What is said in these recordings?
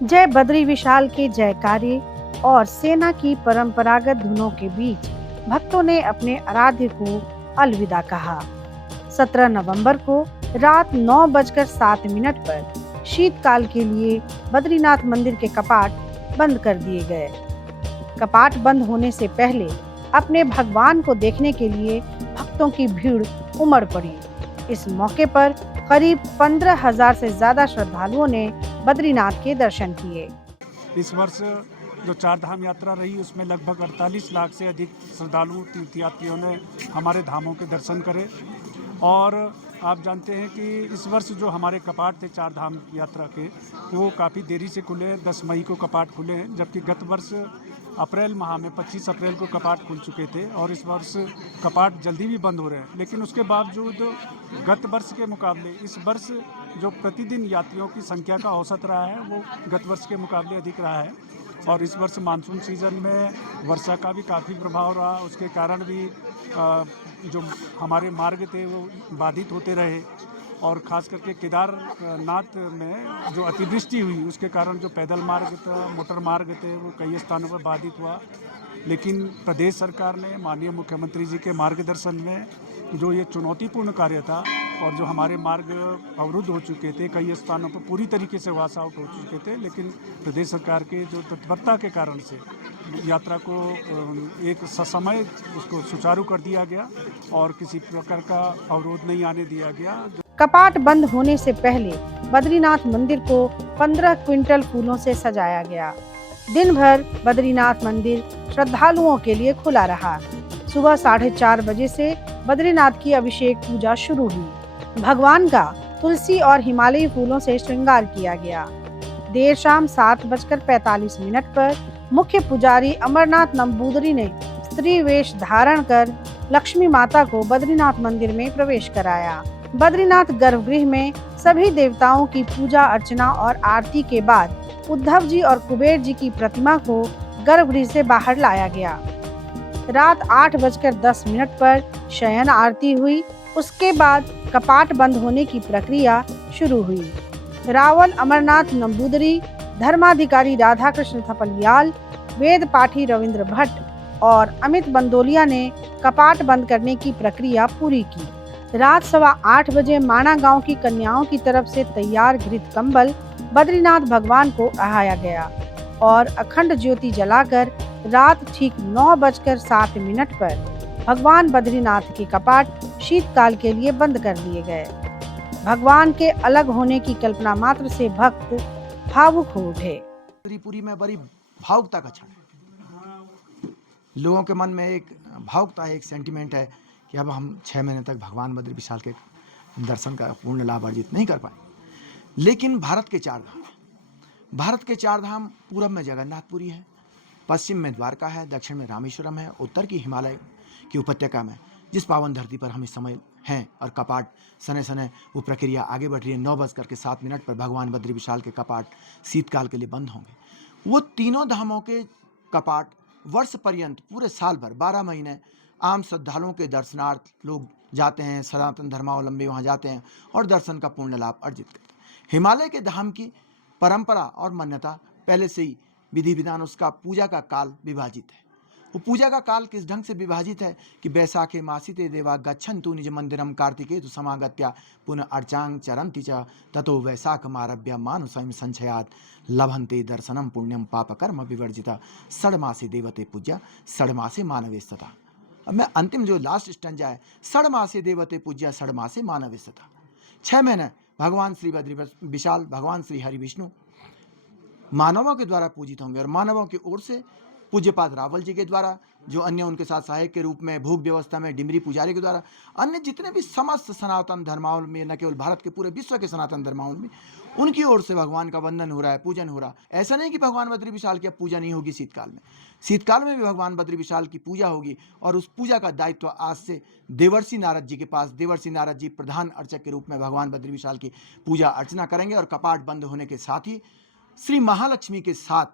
जय बद्री विशाल के जयकारे और सेना की परंपरागत धुनों के बीच भक्तों ने अपने आराध्य को अलविदा कहा। 17 नवंबर को रात 9:07 पर शीतकाल के लिए बद्रीनाथ मंदिर के कपाट बंद कर दिए गए। कपाट बंद होने से पहले अपने भगवान को देखने के लिए भक्तों की भीड़ उमड़ पड़ी। इस मौके पर करीब 15,000 से ज्यादा श्रद्धालुओं ने बद्रीनाथ के दर्शन किए। इस वर्ष जो चार धाम यात्रा रही उसमें लगभग 48 लाख से अधिक श्रद्धालु तीर्थयात्रियों ने हमारे धामों के दर्शन करे। और आप जानते हैं कि इस वर्ष जो हमारे कपाट थे चार धाम यात्रा के, वो काफ़ी देरी से खुले हैं। 10 मई को कपाट खुले हैं, जबकि गत वर्ष अप्रैल माह में 25 अप्रैल को कपाट खुल चुके थे और इस वर्ष कपाट जल्दी भी बंद हो रहे हैं। लेकिन उसके बावजूद गत वर्ष के मुकाबले इस वर्ष जो प्रतिदिन यात्रियों की संख्या का औसत रहा है वो गत वर्ष के मुकाबले अधिक रहा है। और इस वर्ष मानसून सीजन में वर्षा का भी काफ़ी प्रभाव रहा, उसके कारण भी जो हमारे मार्ग थे वो बाधित होते रहे। और ख़ास करके केदारनाथ में जो अतिवृष्टि हुई उसके कारण जो पैदल मार्ग था, मोटर मार्ग थे, वो कई स्थानों पर बाधित हुआ। लेकिन प्रदेश सरकार ने माननीय मुख्यमंत्री जी के मार्गदर्शन में जो ये चुनौतीपूर्ण कार्य था और जो हमारे मार्ग अवरुद्ध हो चुके थे, कई स्थानों पर पूरी तरीके से वॉश आउट हो चुके थे, लेकिन प्रदेश सरकार के जो तत्परता के कारण से यात्रा को एक ससमय उसको सुचारू कर दिया गया और किसी प्रकार का अवरोध नहीं आने दिया गया। कपाट बंद होने से पहले बद्रीनाथ मंदिर को 15 क्विंटल फूलों से सजाया गया। दिन भर बद्रीनाथ मंदिर श्रद्धालुओं के लिए खुला रहा। सुबह 4:30 बजे से बद्रीनाथ की अभिषेक पूजा शुरू हुई। भगवान का तुलसी और हिमालयी फूलों से श्रृंगार किया गया। देर शाम 7:45 पर मुख्य पुजारी अमरनाथ नंबूदरी ने स्त्री वेश धारण कर लक्ष्मी माता को बद्रीनाथ मंदिर में प्रवेश कराया। बद्रीनाथ गर्भगृह में सभी देवताओं की पूजा अर्चना और आरती के बाद उद्धव जी और कुबेर जी की प्रतिमा को गर्भगृह से बाहर लाया गया। रात 8:10 पर शयन आरती हुई। उसके बाद कपाट बंद होने की प्रक्रिया शुरू हुई। रावल अमरनाथ नंबूदरी, धर्माधिकारी राधा कृष्ण थपलियाल, वेद पाठी रविंद्र भट्ट और अमित बंदोलिया ने कपाट बंद करने की प्रक्रिया पूरी की। रात 8:15 बजे माणा गांव की कन्याओं की तरफ से तैयार घृत कंबल बद्रीनाथ भगवान को अहाया गया और अखंड ज्योति जलाकर रात ठीक 9:07 पर भगवान बद्रीनाथ के कपाट शीतकाल के लिए बंद कर दिए गए। भगवान के अलग होने की कल्पना मात्र से भक्त भावुक हो उठे। त्रिपुरी में बड़ी भावुकता का क्षण है। लोगों के मन में एक भावुकता है, एक सेंटिमेंट है कि अब हम 6 महीने तक भगवान बद्री विशाल के दर्शन का पूर्ण लाभ अर्जित नहीं कर पाए। लेकिन भारत के चार धाम पूरब में जगन्नाथपुरी है, पश्चिम में द्वारका है, दक्षिण में रामेश्वरम है, उत्तर की हिमालय की उपत्यका में जिस पावन धरती पर हम इस समय हैं और कपाट सने सने वो प्रक्रिया आगे बढ़ रही है। 9:07 पर भगवान बद्री विशाल के कपाट शीतकाल के लिए बंद होंगे। वो तीनों धामों के कपाट वर्ष पर्यंत पूरे साल भर 12 महीने आम श्रद्धालुओं के दर्शनार्थ लोग जाते हैं, सनातन धर्मावलंबी वहाँ जाते हैं और दर्शन का पूर्ण लाभ अर्जित करते हैं। हिमालय के धाम की परंपरा और मान्यता पहले से ही विधि विधान, उसका पूजा का काल विभाजित है। वो पूजा का काल किस ढंग से विभाजित है कि बैसाखे मासिते देवा गच्छन्तु निज मंदिरम कार्तिकेतु समागत्या पुनः अर्चांग चरन्ति च ततो वैशाखमारभ्य मानुषं संचयात् लभन्ते दर्शनम पुण्यम पापकर्म विवर्जिता षड्मासे देवते पूज्या षड्मासे मानवेस्तथा। अब मैं अंतिम जो लास्ट स्टंजा है, षड्मासे देवते पूज्या षड्मासे मानवेस्तथा। 6 महीने भगवान श्री बद्री विशाल, भगवान श्री हरि विष्णु मानवों के द्वारा पूजित होंगे और मानवों की ओर से पूज्यपाद रावल जी के द्वारा, जो अन्य उनके साथ सहायक के रूप में भोग व्यवस्था में डिमरी पुजारी के द्वारा, अन्य जितने भी समस्त सनातन धर्मावलंबी, न केवल भारत के पूरे विश्व के सनातन धर्मावलंबी, उनकी ओर से भगवान का वंदन हो रहा है, पूजन हो रहा है। ऐसा नहीं कि भगवान बद्री विशाल की अब पूजा नहीं होगी शीतकाल में। शीतकाल में भी भगवान बद्री विशाल की पूजा होगी और उस पूजा का दायित्व आज से देवर्षि नारद जी के पास, देवर्षि नारद जी प्रधान अर्चक के रूप में भगवान बद्री विशाल की पूजा अर्चना करेंगे। और कपाट बंद होने के साथ ही श्री महालक्ष्मी के साथ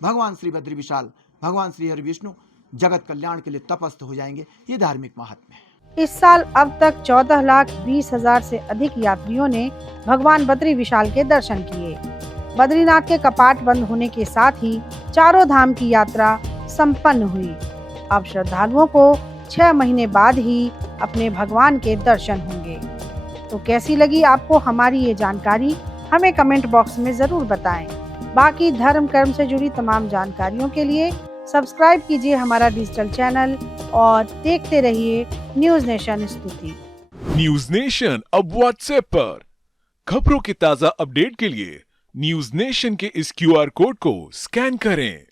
भगवान श्री बद्री विशाल, भगवान श्री हरि विष्णु जगत कल्याण के लिए तपस्थ हो जाएंगे। ये धार्मिक महात्म्य है। इस साल अब तक 14,20,000 से अधिक यात्रियों ने भगवान बद्री विशाल के दर्शन किए। बद्रीनाथ के कपाट बंद होने के साथ ही चारों धाम की यात्रा संपन्न हुई। अब श्रद्धालुओं को 6 महीने बाद ही अपने भगवान के दर्शन होंगे। तो कैसी लगी आपको हमारी ये जानकारी, हमें कमेंट बॉक्स में जरूर बताएं। बाकी धर्म कर्म से जुड़ी तमाम जानकारियों के लिए सब्सक्राइब कीजिए हमारा डिजिटल चैनल और देखते रहिए न्यूज नेशन स्तुति। न्यूज नेशन अब व्हाट्सएप पर खबरों के ताजा अपडेट के लिए न्यूज नेशन के इस QR कोड को स्कैन करें।